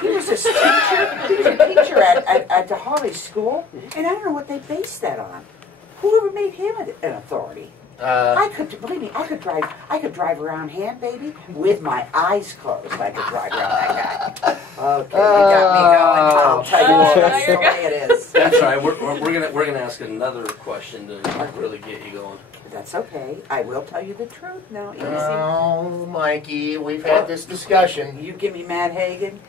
He was a teacher. He was a teacher at the Holly School, and I don't know what they based that on. Whoever made him an authority? I could believe me. I could drive around him, baby, with my eyes closed. I could drive around that guy. Okay, you got me going. I'll tell you what story it is. That's all right. We're gonna ask another question to really get you going. That's okay. I will tell you the truth now. Oh, Mikey, we've had this discussion. You give me Matt Hagen,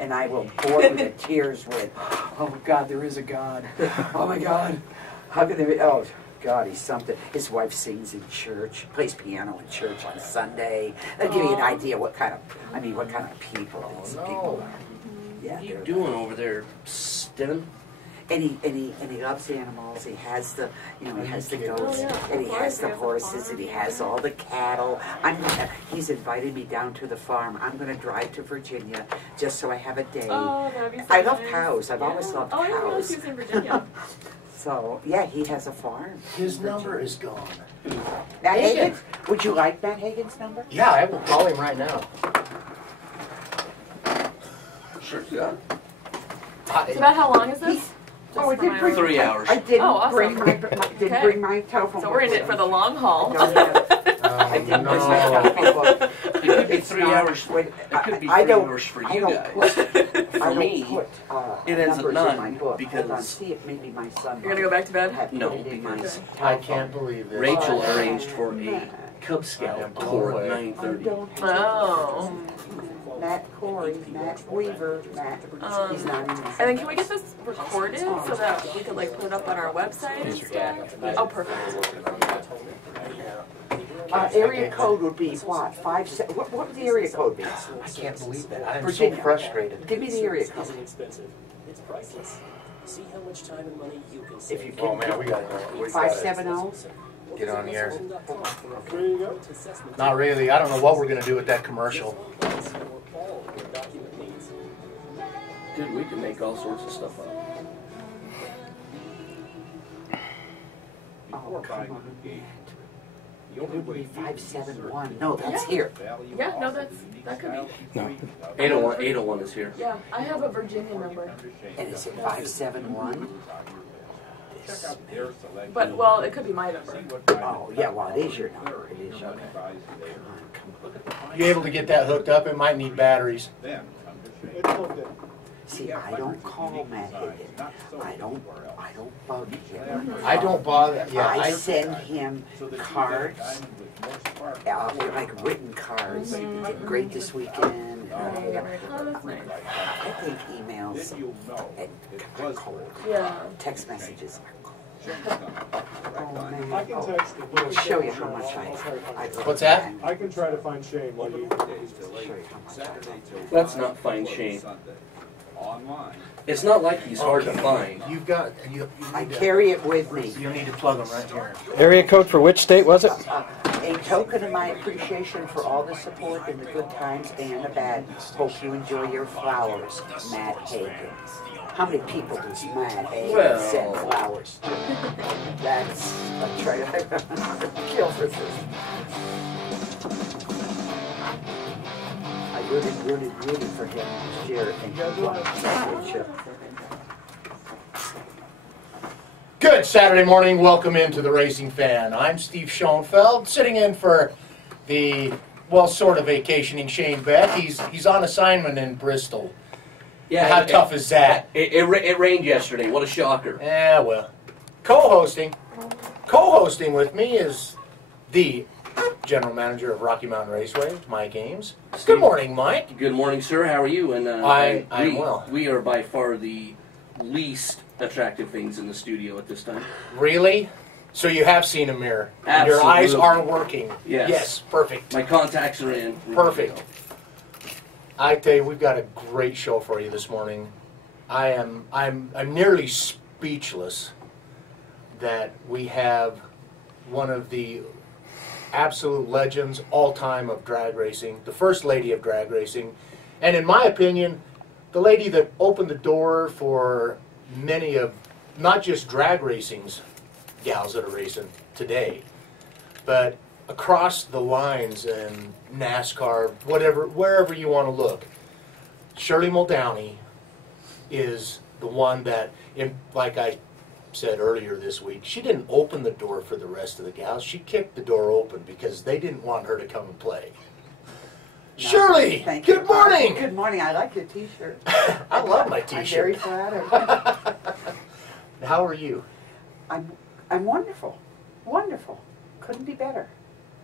and I will bore you to tears with. Oh God, there is a God. Oh my God, how could there be? Oh God, he's something. His wife sings in church, plays piano in church on Sunday. That'll give you an idea what kind of people these people are. Yeah, What are you doing over there, Steven? And he loves animals. He has the he has the goats, and he has the horses, and he has all the cattle. He's invited me down to the farm. I'm going to drive to Virginia just so I have a day. Oh, that'd be so I love nice. cows. I've always loved cows. Oh, I didn't realize he was in Virginia. So yeah, he has a farm. His number is gone. Matt Hagen? Would you like Matt Hagen's number? Yeah, I will call him right now. Sure, yeah. So about how long is this? Oh, I did bring 3 hours. I didn't Oh, awesome. bring my bring my telephone. So we're in it for the long haul. I didn't bring my telephone book. It could be 3 hours. It could be 3 hours for you guys. For me, it ends at 9 because see if maybe my son. You're gonna go back to bed? no, because I can't believe this. Rachel arranged for a Cub Scout tour at 9:30. Oh. Matt Corey, Matt Weaver, Matt. He's not in this. And then can we get this recorded so that we could like put it up on our website and stuff? Oh, perfect. Area code would be what? What would the area code be? I can't believe that. I'm so Virginia. frustrated. Give me the area code. It's priceless. See how much time and money you can If save. you Oh can. man, we gotta go. 570. Get on the air. There you go. Not really. I don't know what we're gonna do with that commercial. Dude, we can make all sorts of stuff up. Oh, come on. It would be 571. No, that's here. Yeah, no, that could be. No. 801 is here. Yeah, I have a Virginia number. And is it 571? But, well, it could be my number. Oh, yeah, well, it is your number. It is, okay. You able to get that hooked up? It might need batteries. See, I don't call Matt Hagen. I don't bug him. I don't bother. Yeah, I send him cards, like written cards. Did great this weekend. Oh, that's nice. I think emails and cold. Yeah. Text messages are cold. Oh man, I'll show you how much I What's that? I can try to find Shane while you. show you how much Let's not find Shane. It's not like he's hard to find. You've got. You I need to, carry it with me. you need to plug them right here. Area code for which state was it? A token of my appreciation for all the support in the good times and the bad. Hope you enjoy your flowers, Matt Hagen. How many people does Matt Hagen send flowers to? That's a try to kill for this. I really rooted for him last year and he won the championship. Good Saturday morning. Welcome into the Racing Fan. I'm Steve Schoenfeld, sitting in for the, well, sort of vacationing Shane Beck. He's on assignment in Bristol. Yeah. How tough is that? It rained yesterday. What a shocker. Yeah, well. Co-hosting with me is the General Manager of Rocky Mountain Raceway, Mike Ames. Good morning, Mike. Good morning, sir. How are you? And I'm well. We are by far the least attractive things in the studio at this time. Really? So you have seen a mirror. And your Absolutely. eyes are working. Yes. Yes, perfect. My contacts are in. Perfect. I tell you, we've got a great show for you this morning. I'm nearly speechless that we have one of the absolute legends all time of drag racing, the first lady of drag racing, and in my opinion, the lady that opened the door for many of not just drag racing's gals that are racing today, but across the lines in NASCAR, whatever, wherever you want to look. Shirley Muldowney is the one that, like I said earlier this week, she didn't open the door for the rest of the gals. She kicked the door open because they didn't want her to come and play. No, Shirley, good morning. Good morning. I like your T-shirt. I love my T-shirt. I'm very flattered. How are you? I'm wonderful. Wonderful. Couldn't be better.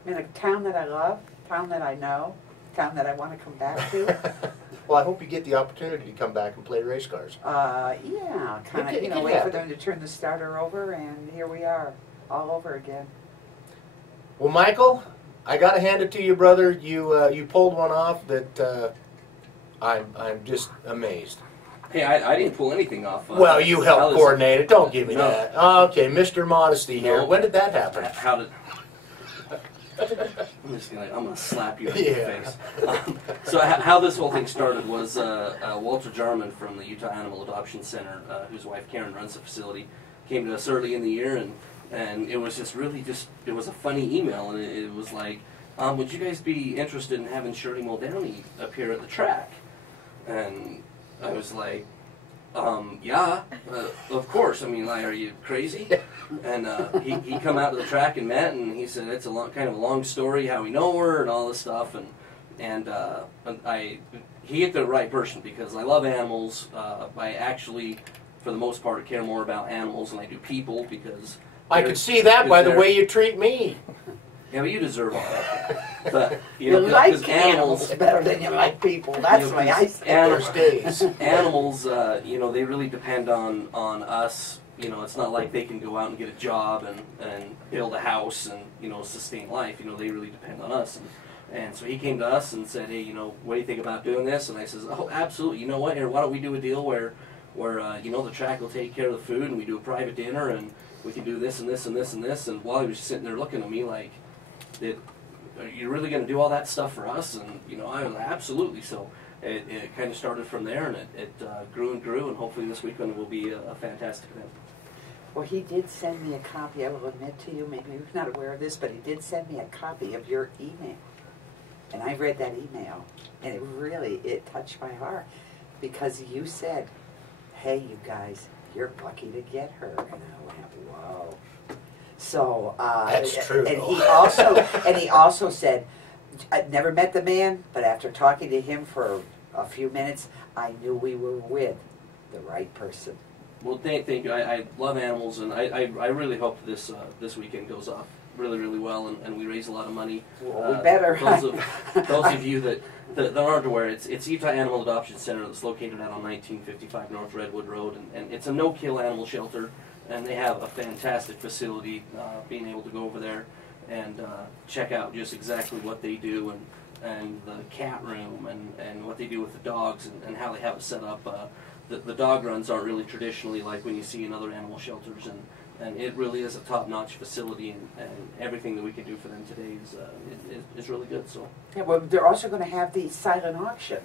I'm in a town that I love, town that I know, town that I want to come back to. Well, I hope you get the opportunity to come back and play race cars. Yeah, kind of, wait for them to turn the starter over, and here we are, all over again. Well, Michael, I got to hand it to you, brother. You pulled one off that I'm just amazed. Hey, I didn't pull anything off. Well, you helped coordinate it. Don't give me that. Okay, Mr. Modesty here. When did that happen? How did... I'm gonna slap you in the face. So how this whole thing started was Walter Jarman from the Utah Animal Adoption Center, whose wife Karen runs the facility, came to us early in the year, and it was it was a funny email, and it was like, would you guys be interested in having Shirley Muldowney appear at the track? And I was like, yeah, of course. I mean, like, are you crazy? And he come out to the track and met, and he said it's kind of a long story how we know her and all this stuff, and he hit the right person because I love animals. I actually, for the most part, care more about animals than I do people because I could see that by the way you treat me. Yeah, but you deserve all that. But you like animals better than you like people. That's the way I say Animals, they really depend on us. It's not like they can go out and get a job and build a house and sustain life. They really depend on us. And so he came to us and said, hey, what do you think about doing this? And I says, oh, absolutely. You know what? Here, why don't we do a deal where the track will take care of the food and we do a private dinner and we can do this and this and this and this. And while he was sitting there looking at me like, are you really going to do all that stuff for us? And I was absolutely. So it kind of started from there, and it grew and grew, and hopefully this weekend will be a fantastic event. Well, he did send me a copy. I will admit to you, maybe you're not aware of this, but he did send me a copy of your email, and I read that email, and it touched my heart because you said, "Hey, you guys, you're lucky to get her," and I went, "Whoa." So that's true. And he also said, "I'd never met the man, but after talking to him for a few minutes, I knew we were with the right person." Well, thank you. I love animals, and I really hope this weekend goes off really, really well, and we raise a lot of money. Well, we better. Those of you that aren't aware, it's Utah Animal Adoption Center that's located out on 1955 North Redwood Road, and it's a no-kill animal shelter. And they have a fantastic facility, being able to go over there and check out just exactly what they do and the cat room and what they do with the dogs and how they have it set up. The dog runs aren't really traditionally like when you see in other animal shelters, and it really is a top-notch facility, and everything that we can do for them today is really good. So yeah, well, they're also going to have the silent auction,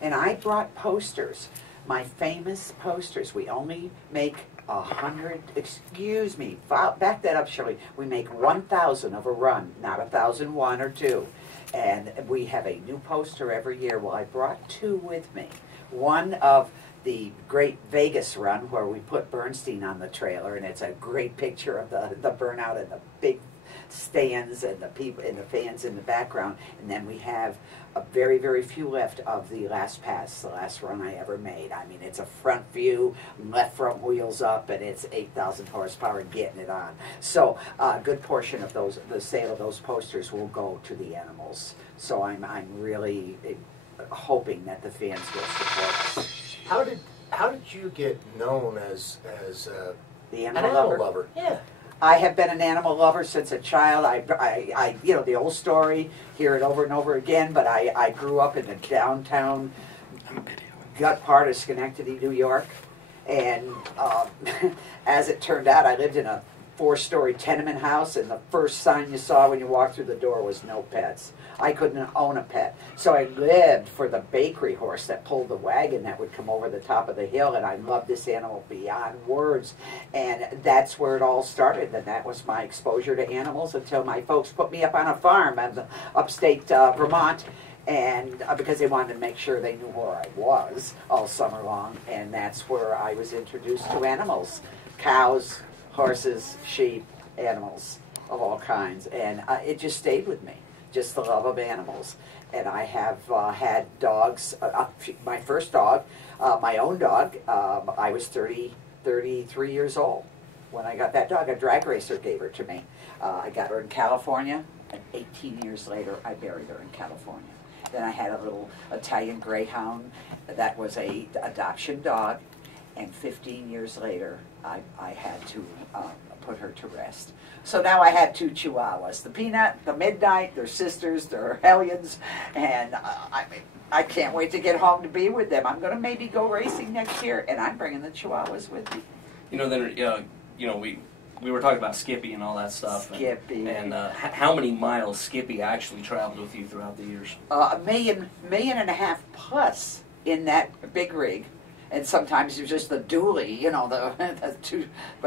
and I brought posters, my famous posters. We only make 100, excuse me, back that up, Shirley. We make 1,000 of a run, not 1,001 or 2. And we have a new poster every year. Well, I brought 2 with me. One of the great Vegas run where we put Bernstein on the trailer, and it's a great picture of the burnout and the big stands and the people and the fans in the background. And then we have a very, very few left of the last pass, the last run I ever made. I mean, it's a front view, left front wheels up, and it's 8,000 horsepower getting it on. So a good portion of the sale of those posters will go to the animals. So I'm really hoping that the fans will support us. How did you get known as the an animal lover? Yeah. I have been an animal lover since a child. I the old story, hear it over and over again, but I grew up in the downtown gut part of Schenectady, New York, and as it turned out, I lived in a 4-story tenement house, and the first sign you saw when you walked through the door was no pets. I couldn't own a pet. So I lived for the bakery horse that pulled the wagon that would come over the top of the hill, and I loved this animal beyond words. And that's where it all started, and that was my exposure to animals until my folks put me up on a farm in upstate Vermont. and because they wanted to make sure they knew where I was all summer long, and that's where I was introduced to animals, cows, horses, sheep, animals of all kinds, and it just stayed with me, just the love of animals. And I have had dogs. My first dog, my own dog, I was 33 years old when I got that dog. A drag racer gave her to me. I got her in California, and 18 years later, I buried her in California. Then I had a little Italian Greyhound that was a adoption dog, and 15 years later, I had to put her to rest. So now I have 2 Chihuahuas, the Peanut, the Midnight. They're sisters, they're hellions, and I can't wait to get home to be with them. I'm going to maybe go racing next year, and I'm bringing the Chihuahuas with me. You know, then we were talking about Skippy and all that stuff. Skippy. And how many miles Skippy actually traveled with you throughout the years? A million and a half plus in that big rig. And sometimes it was just the dually, you know, a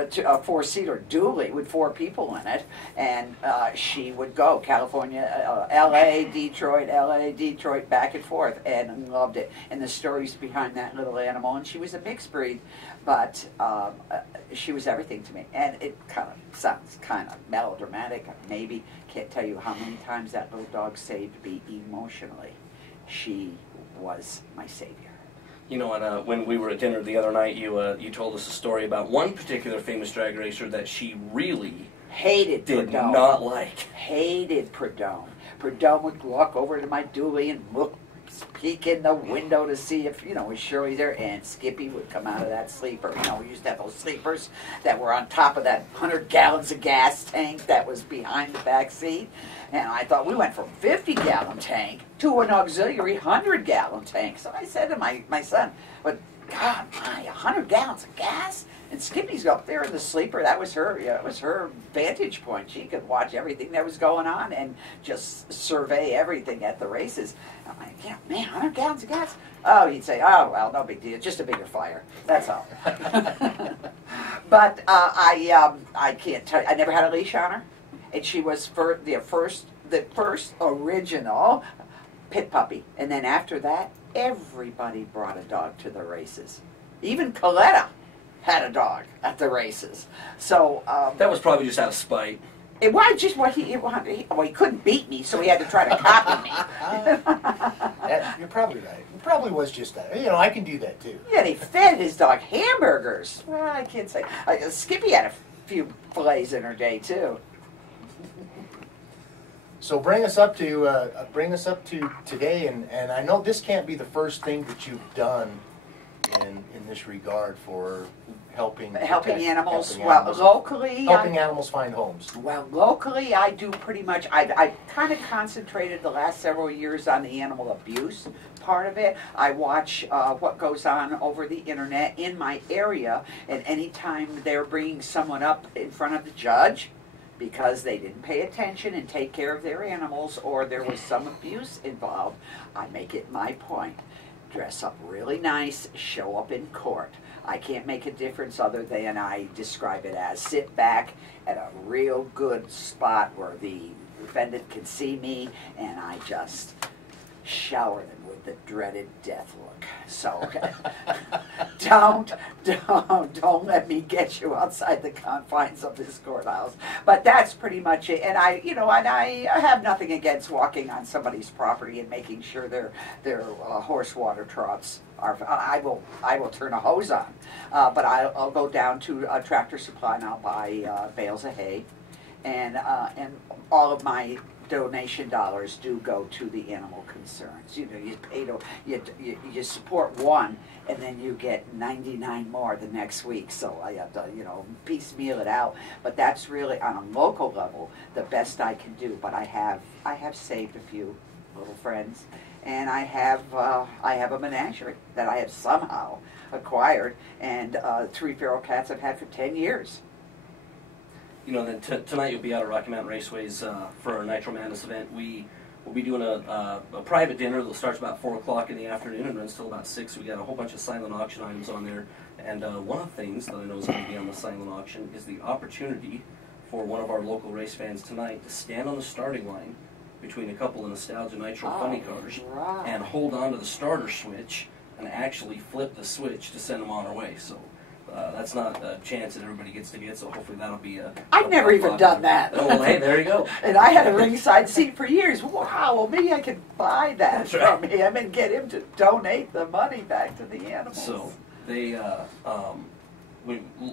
4-seater dually with 4 people in it. And she would go California, L.A., Detroit, back and forth, and loved it. And the stories behind that little animal. And she was a mixed breed, but she was everything to me. And it kind of sounds kind of melodramatic, maybe. Can't tell you how many times that little dog saved me emotionally. She was my savior. You know what, when we were at dinner the other night, you told us a story about one particular famous drag racer that she really did not like. Hated Prudhomme. Prudhomme would walk over to my dually and look, peek in the window to see if, you know, was Shirley there, and Skippy would come out of that sleeper. You know, we used to have those sleepers that were on top of that 100 gallons of gas tank that was behind the back seat. And I thought we went from 50-gallon tank to an auxiliary 100-gallon tank. So I said to my son, but God, 100 gallons of gas? And Skippy's up there in the sleeper. That was her, it was her vantage point. She could watch everything that was going on and just survey everything at the races. I'm like, yeah, man, 100 gallons of gas? Oh, he'd say, oh, well, no big deal, just a bigger fire. That's all. But I can't tell you, I never had a leash on her. And she was the first original pit puppy. And then after that, everybody brought a dog to the races. Even Coletta had a dog at the races. So that was probably just out of spite. It was just what he couldn't beat me, so he had to try to copy me. You're probably right. It probably was just that. You know, I can do that too. Yeah, he fed his dog hamburgers. Well, I can't say. Skippy had a few fillets in her day too. So bring us up to today, and I know this can't be the first thing that you've done in this regard for helping animals. Locally, helping animals find homes. Well, locally, I do pretty much. I kind of concentrated the last several years on the animal abuse part of it. I watch what goes on over the internet in my area, and anytime they're bringing someone up in front of the judge because they didn't pay attention and take care of their animals, or there was some abuse involved, I make it my point. Dress up really nice, show up in court. I can't make a difference other than I describe it as sit back at a real good spot where the defendant can see me, and I just shower them with the dreaded death look. So don't let me get you outside the confines of this courthouse. But that's pretty much it. And I have nothing against walking on somebody's property and making sure their horse water troughs are. I will turn a hose on, but I'll go down to a Tractor Supply and I'll buy bales of hay, and all of my donation dollars do go to the animal concerns. You know, you pay to you support one, and then you get 99 more the next week. So I have to, piecemeal it out. But that's really on a local level the best I can do. But I have saved a few little friends, and I have a menagerie that I have somehow acquired, and 3 feral cats I've had for 10 years. You know, then tonight you'll be out at Rocky Mountain Raceways for our Nitro Madness event. We'll be doing a private dinner that starts about 4 o'clock in the afternoon and runs till about 6. We got a whole bunch of silent auction items on there. And one of the things that I know is going to be on the silent auction is the opportunity for one of our local race fans tonight to stand on the starting line between a couple of nostalgia nitro funny cars right. and hold on to the starter switch and actually flip the switch to send them on our way. So that's not a chance that everybody gets to get, so hopefully that'll be a... I've never even done that. Oh, well, hey, there you go. And I had a ringside seat for years. Wow, well, maybe I could buy that from him and get him to donate the money back to the animals. So they,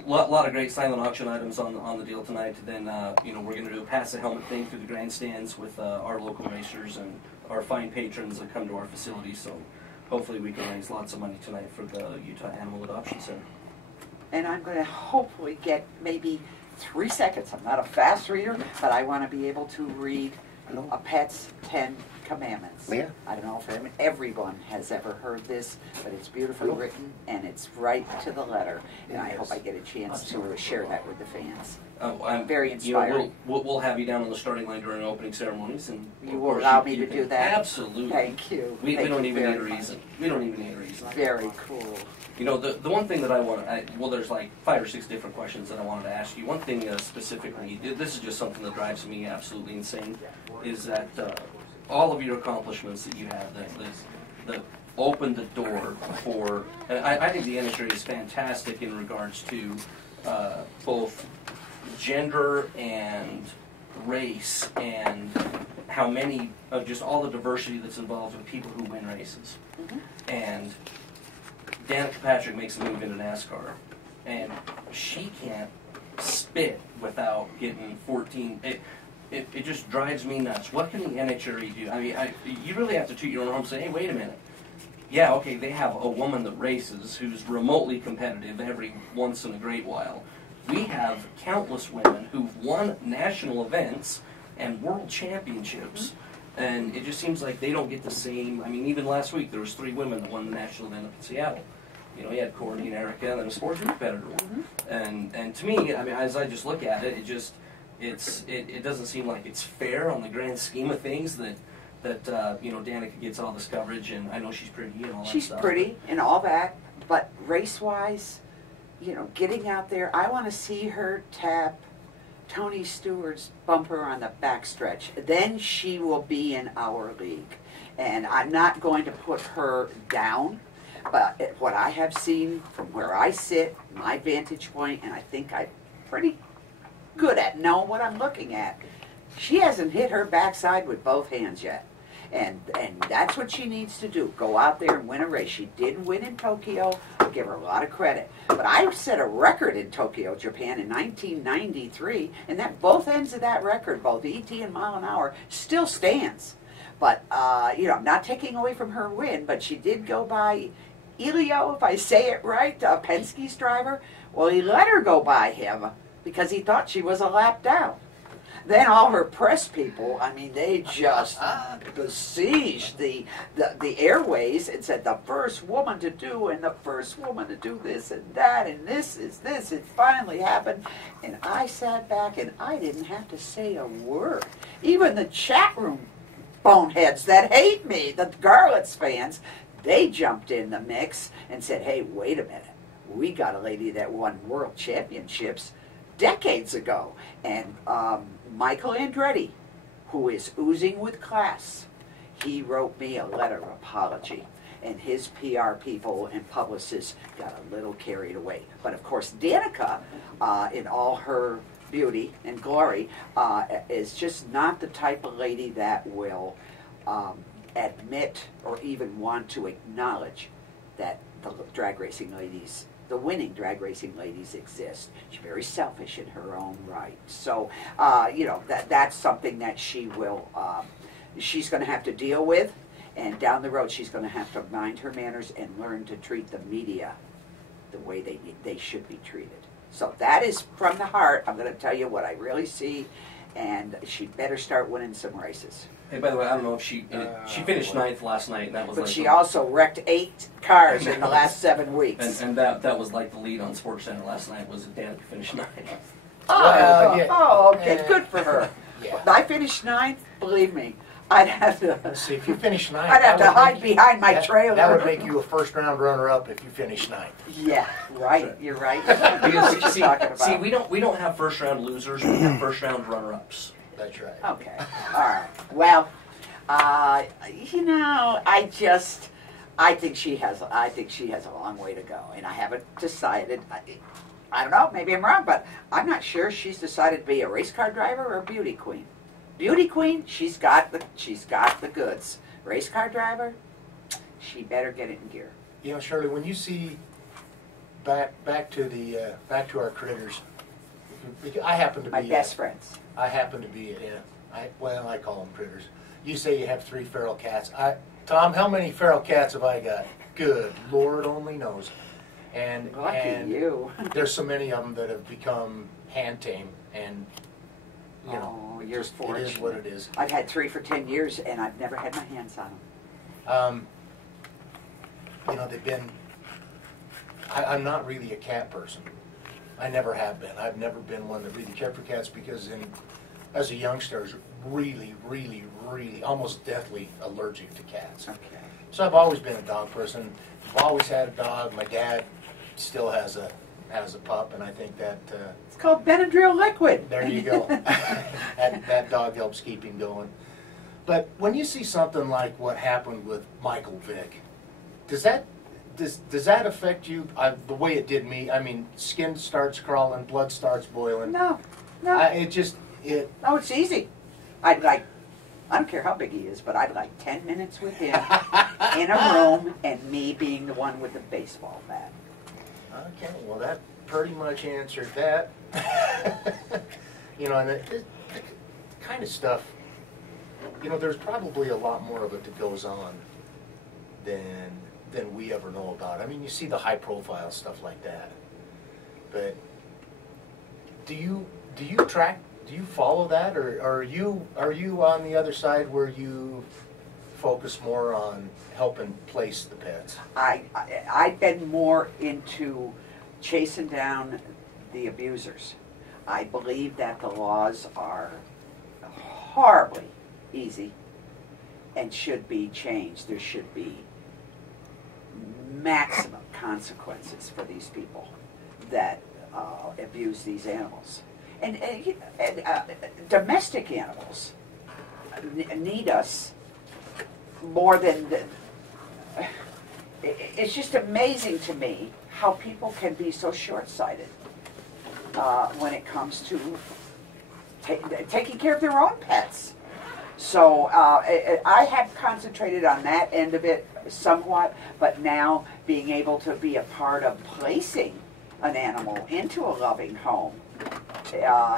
lot of great silent auction items on the deal tonight. Then, you know, we're going to do a pass the helmet thing through the grandstands with our local racers and our fine patrons that come to our facility. So hopefully we can raise lots of money tonight for the Utah Animal Adoption Center. And I'm going to hopefully get maybe 3 seconds. I'm not a fast reader, but I want to be able to read a pet's 10 commandments. Yeah. I don't know if everyone has ever heard this, but it's beautifully written and it's right to the letter. And I hope I get a chance to share that with the fans. I'm very inspired. You know, we'll have you down on the starting line during opening ceremonies, and you will allow me to do that. Absolutely. Thank you. We don't even need a reason. We don't even need a reason. Very cool. You know, the one thing that I want to, well, there's like 5 or 6 different questions that I wanted to ask you. One thing specifically, this is just something that drives me absolutely insane, is that all of your accomplishments that you have that open the door for, and I think the NHRA is fantastic in regards to both gender and race and how many, just all the diversity that's involved with people who win races. Mm-hmm. And Danica Patrick makes a move into NASCAR, and she can't spit without getting 14. It just drives me nuts. What can the NHRA do? I mean, you really have to toot your own horn and say, hey, wait a minute. Yeah, okay, they have a woman that races who's remotely competitive every once in a great while. We have countless women who've won national events and world championships, and it just seems like they don't get the same. I mean, even last week there was 3 women that won the national event up in Seattle. You know, you had Courtney and Erica, and then a sports competitor won. And to me, I mean, as I just look at it, it doesn't seem like it's fair on the grand scheme of things that you know, Danica gets all this coverage, and I know she's pretty and all that stuff. She's pretty and all that, but race-wise, you know, getting out there, I want to see her tap Tony Stewart's bumper on the backstretch. Then she will be in our league. And I'm not going to put her down, but what I have seen from where I sit, my vantage point, and I think I'm pretty good at knowing what I'm looking at, she hasn't hit her backside with both hands yet. And that's what she needs to do. Go out there and win a race. She did win in Tokyo. I give her a lot of credit. But I set a record in Tokyo, Japan in 1993, and that both ends of that record, both ET and mile an hour, still stands. But, you know, I'm not taking away from her win, but she did go by Elio, if I say it right, Penske's driver. Well, he let her go by him because he thought she was a lap down. Then all her press people, I mean, they just besieged the airways and said the first woman to do and the first woman to do this and that and this is this. It finally happened. And I sat back and I didn't have to say a word. Even the chat room boneheads that hate me, the Garlitz fans, they jumped in the mix and said, hey, wait a minute. We got a lady that won world championships decades ago. And Michael Andretti, who is oozing with class, he wrote me a letter of apology. And his PR people and publicists got a little carried away. But of course, Danica, in all her beauty and glory, is just not the type of lady that will admit or even want to acknowledge that the drag racing ladies, the winning drag racing ladies, exist. She's very selfish in her own right. So, you know, that's something that she will, she's going to have to deal with. And down the road, she's going to have to mind her manners and learn to treat the media the way they should be treated. So that is from the heart. I'm going to tell you what I really see, and she better start winning some races. Hey, by the way, I don't know if she finished 9th last night, and that was. But like she also wrecked 8 cars in the last 7 weeks. And that was like the lead on SportsCenter last night. Was Danica finished 9th? Oh, okay, good for her. Yeah. I finished 9th. Believe me, I'd have to. Let's see, if you finish 9th, I'd have to hide behind my trailer. That would make you a first-round runner-up if you finish 9th. Yeah, right. You're right. Because, see, we don't have first-round losers. We have first-round runner-ups. That's right. Okay. All right. Well, You know, I think she has a long way to go, and I haven't decided. I don't know, maybe I'm wrong, but I'm not sure she's decided to be a race car driver or a beauty queen. Beauty queen, she's got the goods. Race car driver, she better get it in gear. You know, Shirley, when you see back to our critters, I happen to be my best friends. I happen to be I call them critters. You say you have 3 feral cats. Tom, how many feral cats have I got? Good Lord only knows. And Lucky you. There's so many of them that have become hand tame, and you know, you're fortunate. It is what it is. I've had 3 for 10 years, and I've never had my hands on them. You know, they've been. I'm not really a cat person. I never have been. I've never been one that really cared for cats because, as a youngster, I was really, really, really almost deathly allergic to cats. Okay. So I've always been a dog person. I've always had a dog. My dad still has a pup, and I think that it's called Benadryl liquid. There you go. that dog helps keep him going. But when you see something like what happened with Michael Vick, does that affect you the way it did me? I mean, skin starts crawling, blood starts boiling. No. No, it's easy. I don't care how big he is, but I'd like 10 minutes with him in a room and me being the one with the baseball bat. Okay, well that pretty much answered that. You know, and the kind of stuff, you know, there's probably a lot more of it that goes on than we ever know about. I mean, you see the high profile stuff like that. But do you follow that, or are you on the other side where you focus more on helping place the pets? I've been more into chasing down the abusers. I believe that the laws are horribly easy and should be changed. There should be maximum consequences for these people that abuse these animals. And domestic animals need us more than it's just amazing to me how people can be so short-sighted when it comes to taking care of their own pets. So I have concentrated on that end of it somewhat, but now being able to be a part of placing an animal into a loving home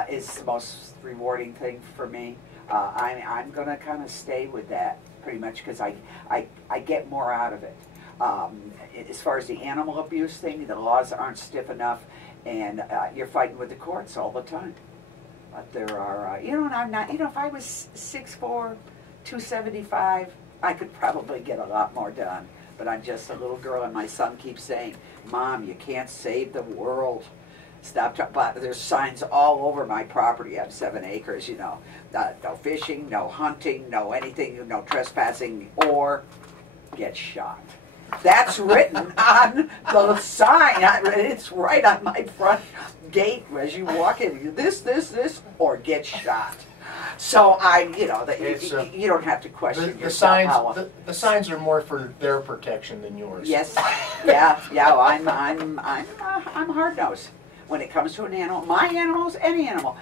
is the most rewarding thing for me. I'm going to kind of stay with that pretty much because I get more out of it. As far as the animal abuse thing, the laws aren't stiff enough, and you're fighting with the courts all the time. But there are, you know, and I'm not, you know, if I was 6'4", 275, I could probably get a lot more done. But I'm just a little girl, and my son keeps saying, "Mom, you can't save the world. Stop." But there's signs all over my property. I have 7 acres, you know. No fishing, no hunting, no anything, no trespassing, or get shot. That's written on the sign. It's right on my front gate as you walk in. This, or get shot. So you know, you don't have to question yourself. The signs are more for their protection than yours. Yes, yeah. I'm hard nosed when it comes to an animal. My animals, any animal.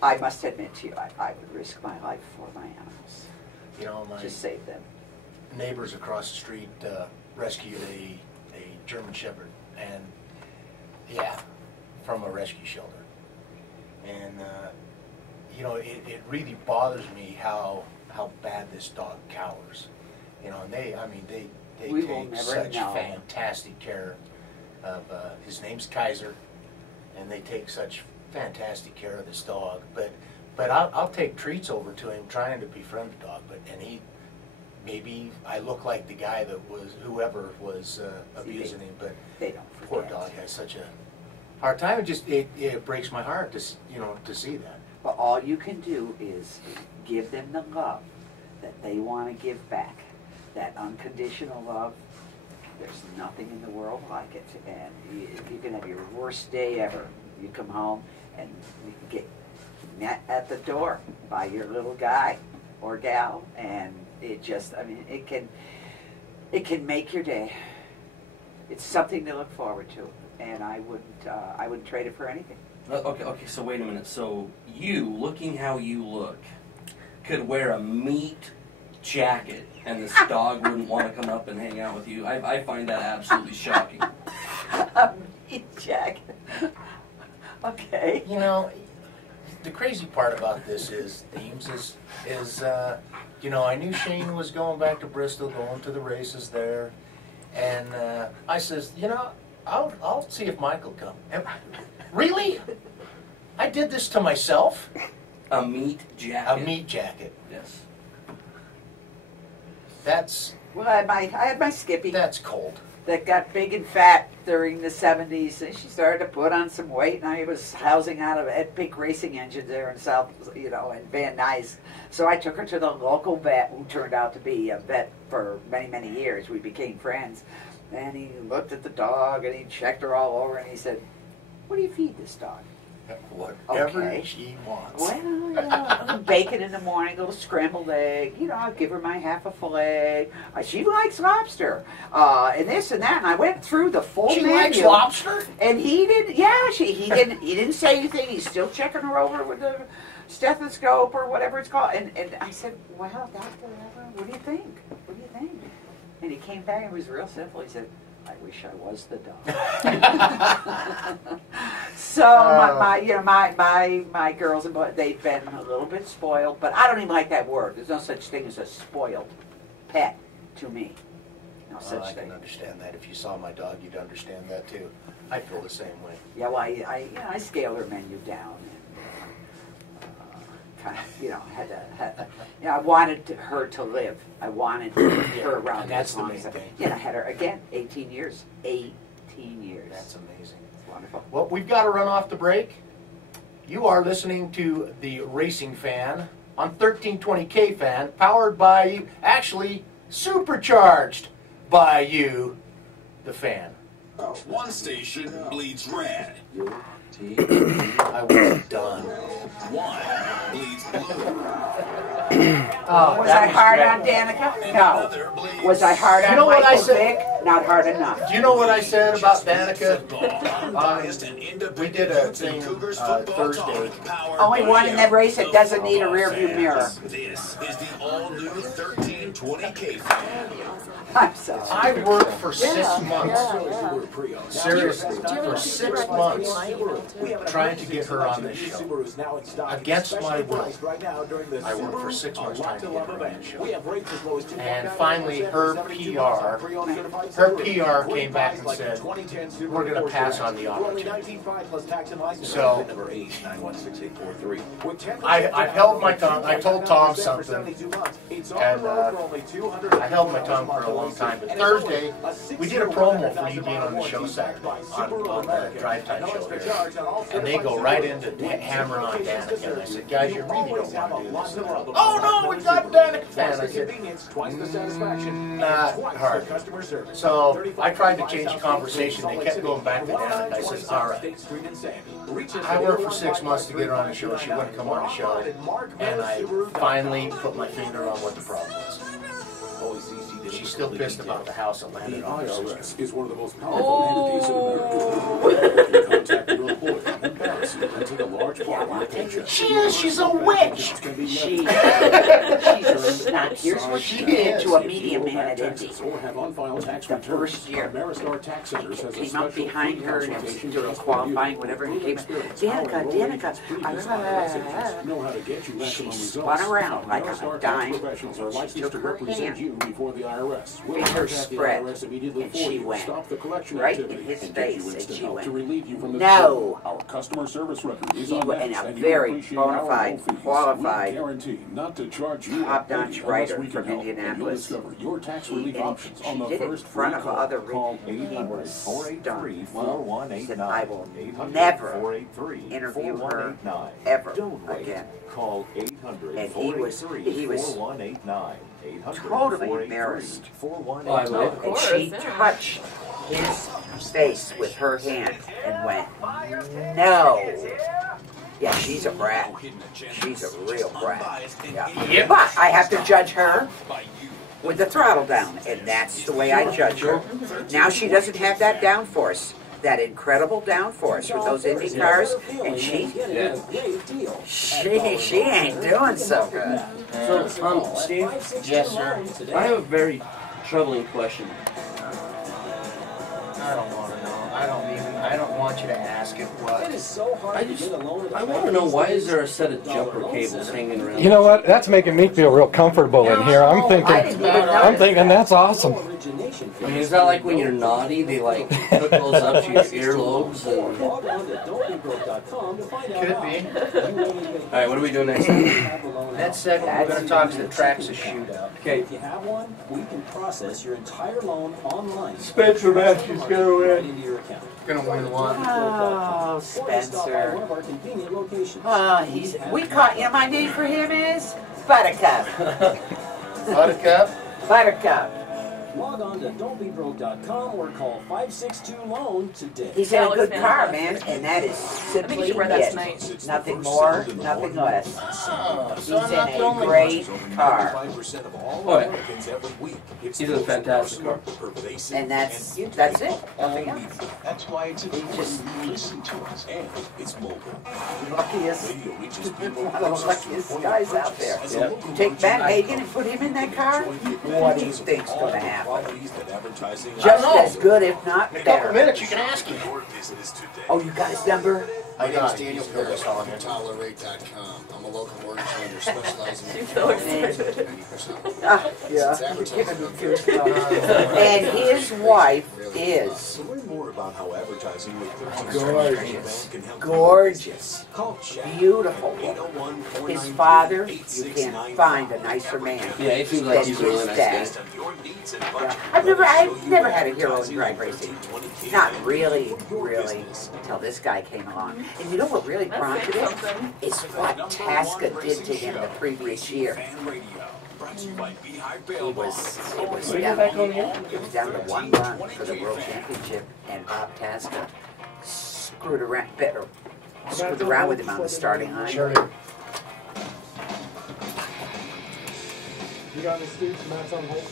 I must admit to you, I would risk my life for my animals. You know, just save them. Neighbors across the street rescued a German Shepherd, and from a rescue shelter. And you know, it really bothers me how bad this dog cowers. You know, and they take such fantastic care of. His name's Kaiser, and they take such fantastic care of this dog. But I'll take treats over to him, trying to befriend the dog. Maybe I look like the guy that whoever was abusing him, but they don't forget. Poor dog has such a hard time. It breaks my heart to see that. But all you can do is give them the love that they want to give back. That unconditional love. There's nothing in the world like it. And you can have your worst day ever. You come home and you get met at the door by your little guy or gal, and it just, I mean, it can make your day. It's something to look forward to, and I wouldn't trade it for anything. Okay, so wait a minute. So you, looking how you look, could wear a meat jacket and this dog wouldn't want to come up and hang out with you? I find that absolutely shocking. A meat jacket. Okay. You know, the crazy part about this is, Deems, is you know, I knew Shane was going back to Bristol, going to the races there, and I says, you know, I'll see if Mike will come. And, really? I did this to myself? A meat jacket? A meat jacket. Yes. That's... Well, I had my Skippy. That's cold. That got big and fat during the 70s, and she started to put on some weight, and I was housing out of Ed Peak Racing Engines there in South, you know, in Van Nuys. So I took her to the local vet, who turned out to be a vet for many, many years. We became friends. And he looked at the dog, and he checked her all over, and he said, "What do you feed this dog?" Whatever she wants. Well, you know, bacon in the morning, a little scrambled egg. You know, I'll give her my half a fillet. She likes lobster, and this and that. And I went through the full menu. She likes lobster? And he didn't. Yeah, he didn't say anything. He's still checking her over with the stethoscope or whatever it's called. And I said, "Well, doctor, what do you think? What do you think?" And he came back. It was real simple. He said, "I wish I was the dog." So my girls and boys, they've been a little bit spoiled, but I don't even like that word. There's no such thing as a spoiled pet to me. No such I thing. can understand that. If you saw my dog, you'd understand that too. I feel the same way. Yeah, well, I scaled her menu down. Kind of, I wanted her to live. I wanted her around. That's as the long main as I, thing. Yeah, I had her again, 18 years. 18 years. That's amazing. It's wonderful. Well, we've got to run off the break. You are listening to the Racing Fan on 1320K Fan, powered by you, actually supercharged by you, the fan. One station bleeds red. I was done. One bleeds blue. Was I hard on Danica? No. Was I hard on Michael Vick? Not hard enough. Do you know what I said about Danica? We did a thing Thursday. Only one in that race that doesn't need a rearview mirror. This is the all-new 1320K Fan. I'm sorry. I worked for 6 months. Seriously, for 6 months, trying to get her on this show. Against my will. I worked for 6 months trying to get her on this show. And finally, her PR came back and said, "We're going to pass on the opportunity." So, I held my tongue. I told Tom something, and I held my tongue for a long time. But Thursday, we did a promo for you being on the show Saturday, on the Drive Time show there. And they go right into hammering on Danica. And I said, "Guys, you really don't want to do this." "Oh, no, we've got Danica fans." I said, "Not hard." So I tried to change the conversation. They kept going back to Danica. I said, "All right. I worked for 6 months to get her on the show. She wouldn't come on the show." And I finally put my finger on what the problem was. She's still pissed about the house that landed on her sister. Is one of the most powerful entities in America. Contact your employer. Embarrassing and take a large part of your paycheck. She is. She's a witch. She's a snot. Here's what she did to a medium man at Indy. Or have unfiled tax The returns. first year. Ameristar Tax Centers has a Came up special behind free her and consultation doing just for qualifying, you. whatever, and came, Danica. Danica, Know how to get you she maximum spun results. around like Ameristar a tax dime. professionals are She licensed took to her represent hand, you before the IRS. We'll made her contact the spread, IRS immediately and for she you. went Stop the collection right activity in his and get you face, and instant she help went, to relieve you from the "No." Our customer service record is He on was that, in a and you very appreciate bona our fide, low fees. qualified, We guarantee not to charge you top-notch unless writer we can from help, and Indianapolis. You'll discover your tax relief options on the She did it in first front free of call. other Call he 800 was stunned. He 483-4189. said, "I will 800 never 483 interview her 4189. ever Don't wait. again." Call 800 And he was 4189. 800 totally embarrassed. 4189. Of And course, she yeah. touched his face with her hand and went, "No." Yeah, she's a brat. She's a real brat. Yeah. But I have to judge her with the throttle down, and that's the way I judge her. Now she doesn't have that downforce, that incredible downforce with those Indy cars, and she ain't doing so good. So, Steve? Yes, sir. I have a very troubling question. I don't want to know. I don't want you to ask it. What? It is so hard to get a loan at I want to know, why is there a set of jumper cables hanging around? You know what? That's making me feel real comfortable in here. I'm thinking that's awesome. I mean, is that like when you're naughty, they like hook those up to your earlobes? And... Could be. Alright, what are we doing next? Next segment, we're going to talk to the tracks of shootout. Okay. If you have one, we can process your entire loan online. Spencer Matthews gonna Right win. into your account. Going to win one. Oh, Or stop by Spencer. one of our convenient locations. We caught, you know my name for him is? Buttercup. Buttercup. Buttercup. Log on to don'tbebroke.com or call 562-LOAN today. He's in a good car, man, and that is simply you should wear that it. tonight. Nothing more, nothing less. Oh, He's so I'm not the in a only great car. 5% of all Oh, yeah. Americans every week. It's He's a fantastic car. pervasive And that's it. Nothing else. That's why it's He just, important to listen to us. and it's mobile. luckiest, Radio reaches people one of the luckiest guys out there. As a Yep. local Take Matt merchant, Hagen and put him in that car, what do you think's gonna happen? qualities that advertising Just as good, if not In a couple better. minutes, you can ask him. Your visit is today. Oh, you got his number? My name is Daniel Paris. Tolerate.com. I'm a local mortgage lender specializing in So excited. 90%. Yeah. You're giving me goosebumps. And his wife is To learn more about how advertising with gorgeous, can help gorgeous, call Chad. beautiful. 801-493-8693. His father, you can't find a nicer man Yeah, he seems like than he's a really his nice dad. guy. Based on your needs and budget. I've never had a hero in drag racing. Not really, until this guy came along. And you know what really prompted it? something. Is what Tasca did to him the previous year. Fan Radio, brought to you by Beehive Bail It was Are you down, back on here? it was down to one run for the world championship, and Bob Tasca screwed around with him on the starting line. Shirley. You got any Steve? Matt's on hold.